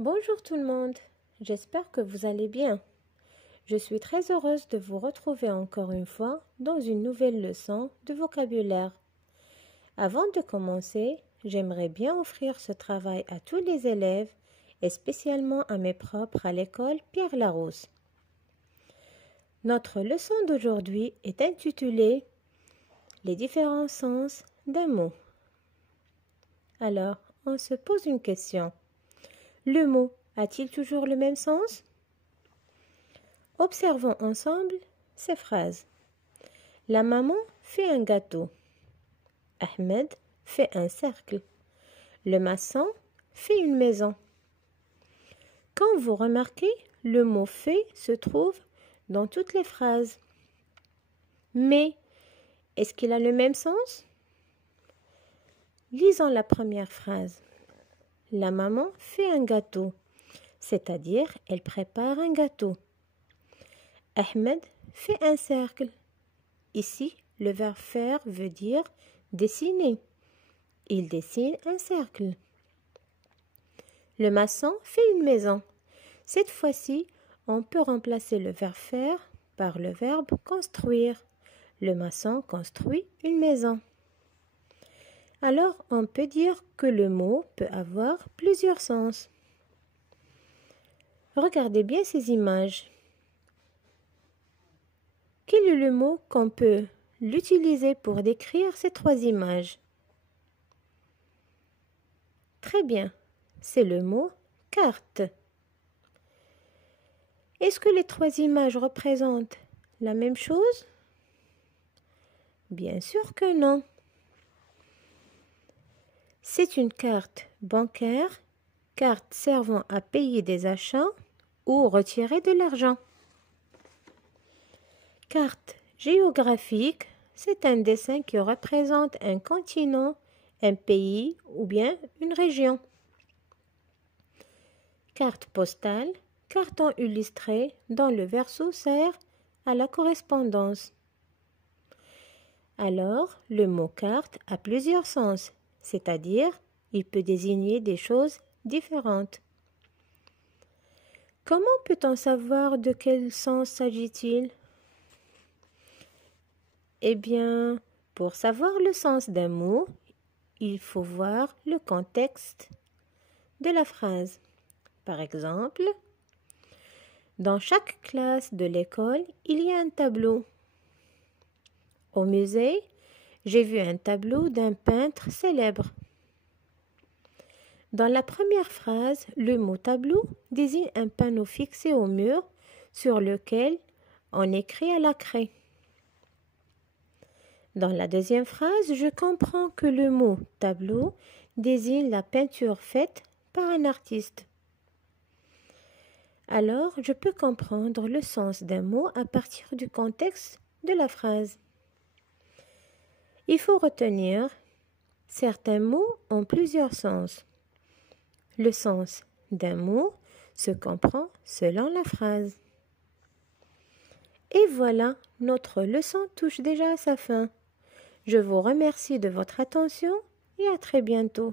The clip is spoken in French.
Bonjour tout le monde, j'espère que vous allez bien. Je suis très heureuse de vous retrouver encore une fois dans une nouvelle leçon de vocabulaire. Avant de commencer, j'aimerais bien offrir ce travail à tous les élèves et spécialement à mes propres à l'école Pierre Larousse. Notre leçon d'aujourd'hui est intitulée « Les différents sens d'un mot ». Alors, on se pose une question. Le mot a-t-il toujours le même sens? Observons ensemble ces phrases. La maman fait un gâteau. Ahmed fait un cercle. Le maçon fait une maison. Quand vous remarquez, le mot fait se trouve dans toutes les phrases. Mais, est-ce qu'il a le même sens? Lisons la première phrase. La maman fait un gâteau, c'est-à-dire elle prépare un gâteau. Ahmed fait un cercle. Ici, le verbe faire veut dire dessiner. Il dessine un cercle. Le maçon fait une maison. Cette fois-ci, on peut remplacer le verbe faire par le verbe construire. Le maçon construit une maison. Alors, on peut dire que le mot peut avoir plusieurs sens. Regardez bien ces images. Quel est le mot qu'on peut l'utiliser pour décrire ces trois images? Très bien, c'est le mot carte. Est-ce que les trois images représentent la même chose? Bien sûr que non. C'est une carte bancaire, carte servant à payer des achats ou retirer de l'argent. Carte géographique, c'est un dessin qui représente un continent, un pays ou bien une région. Carte postale, carton illustré dont le verso sert à la correspondance. Alors, le mot carte a plusieurs sens, c'est-à-dire il peut désigner des choses différentes. Comment peut-on savoir de quel sens s'agit-il? Eh bien, pour savoir le sens d'un mot, il faut voir le contexte de la phrase. Par exemple, dans chaque classe de l'école, il y a un tableau. Au musée, j'ai vu un tableau d'un peintre célèbre. Dans la première phrase, le mot tableau désigne un panneau fixé au mur sur lequel on écrit à la craie. Dans la deuxième phrase, je comprends que le mot tableau désigne la peinture faite par un artiste. Alors, je peux comprendre le sens d'un mot à partir du contexte de la phrase. Il faut retenir, certains mots ont plusieurs sens. Le sens d'un mot se comprend selon la phrase. Et voilà, notre leçon touche déjà à sa fin. Je vous remercie de votre attention et à très bientôt.